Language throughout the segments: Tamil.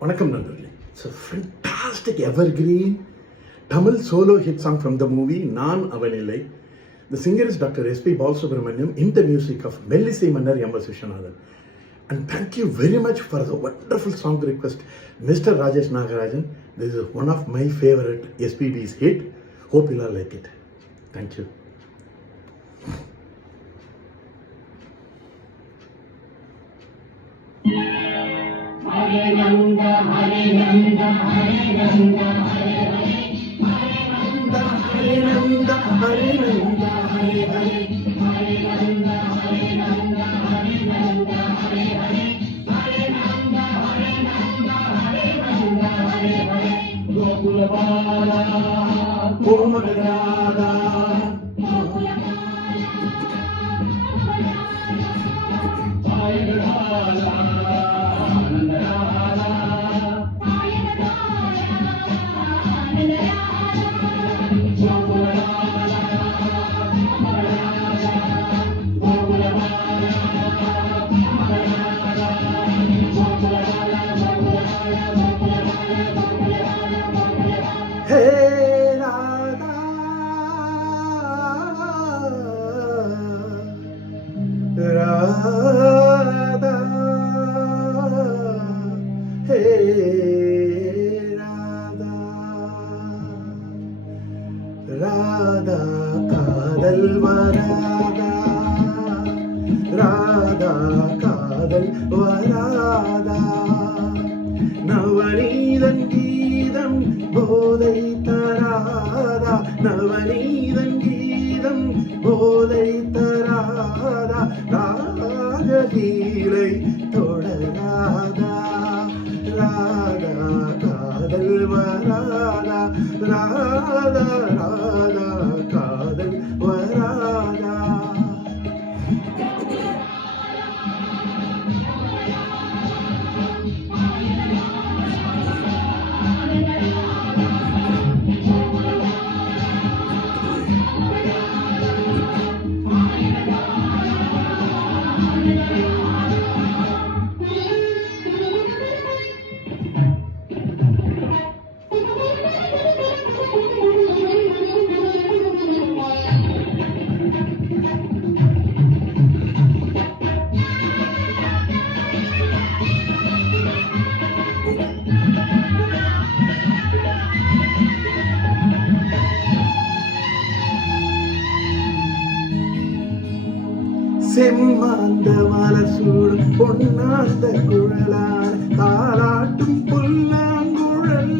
வணக்கம் நண்பர்களே. It's a fantastic evergreen Tamil solo hit song from the movie நான் Avanillai. The singer is Dr. S.P. Balasubramaniam in the music of Mellisai Mannar M.S. Vishwanathan. And thank you very much for the wonderful song request, Mr. Rajesh Nagarajan. This is one of my favorite SPB's hit. Hope you'll all like it. Thank you. Hare Nanda, Hare Nanda, Hare Nanda, Hare Hare, Hare Nanda, Hare Nanda, Hare Nanda, Hare Hare, Hare Nanda, Hare Nanda, Hare Nanda, Hare Hare, Hare Nanda, Hare Nanda, Hare Nanda, Hare Hare, Gokula Bala, Gokula Radha, hey Radha, Radha kadal varada, Radha kadal varada, Navanidan geetham bodai tarada, Navanidan geetham bodai tarada, ராஜலீலை தொடராதா, Radha காதல் வராதா, ராதா ராதா காதல் வராதா. செம்மாந்த மலர் சூடும் பொன்னாந்த குழலான தாளாட்டும் புல்லாங்குழல்,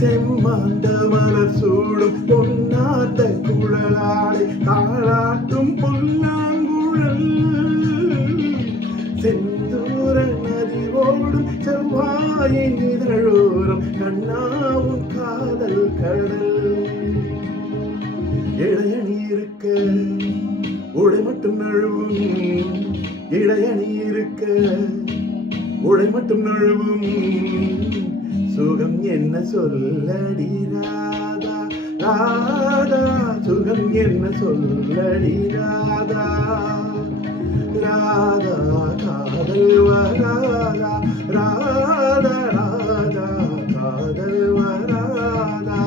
செம்மாந்த மலர் சூடும் பொன்னாந்த குழலான தாளாட்டும் புல்லாங்குழல், செந்தூர நதி ஓடும் செவ்வாயின் இதழோரம் கண்ணாவும் காதல் கடல். இளையணி இருக்க உடை மட்டும் நழுவும், இளையணி இருக்க உடை மட்டும் நழுவும், சுகம் என்ன சொல்லடி ராதா, ராதா சுகம் என்ன சொல்லடி ராதா, ராதா காதல் வராதா, ராதா ராதா காதல் வராதா.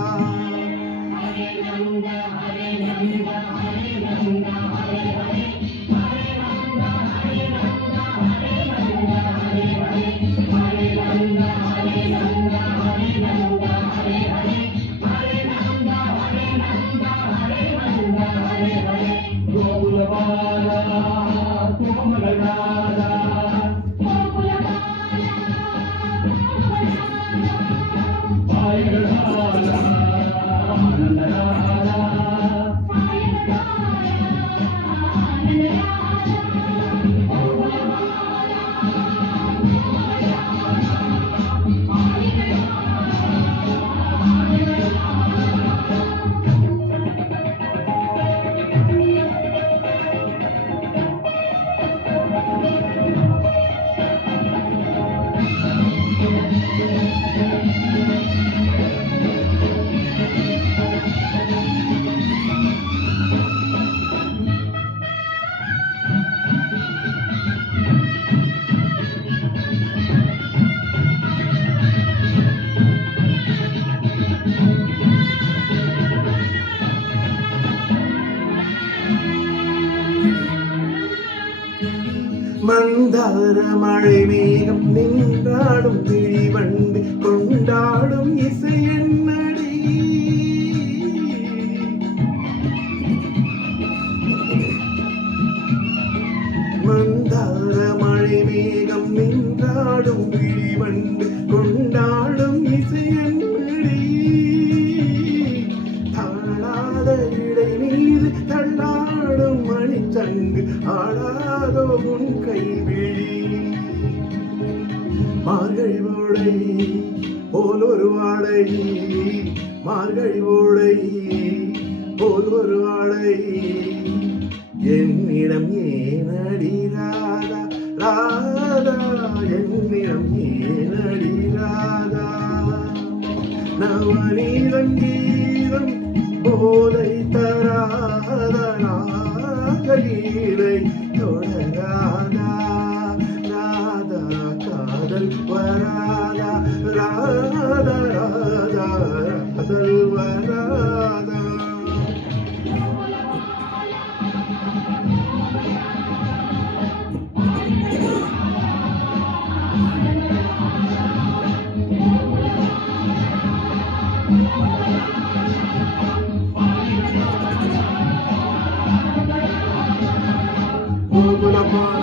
Hare Nanda, Hare Nanda, Hare Nanda, Hare Hare, Hare Nanda, Hare Nanda, Hare Nanda, Hare Hare, Hare Nanda, Hare Nanda, Hare Nanda, Hare Hare, Hare Nanda, Hare Nanda, Hare Nanda, Hare Hare, Gokula Bala, Gokula Bala, Gokula Bala, Hare Rada. மந்தார மழை மேகம் நின்றாடும் விழிவண்டு கொண்டாடும் இசை என்னடி மந்தார மழை மேகம் நின்றாடும் விழிவண்டு கொண்டாடும் இசை என்னடி தாழாத இடை மீது தள்ளாடும் மணிச்சங்கு ஆடாதோ உன் கைவிழி மார்கழி ஓடை போல் ஒரு வாடை மார்கழி ஓடை போல் ஒரு வாடை என்னிடம் ஏனடி ராதா ராதா என்னிடம் ஏனடி ராதா நவநீதங்கீதம் போதை தராதா நாகலீலை தொடராதா ராதா காதல் வராதா ராதா ராதா காதல் வராதா Bula bula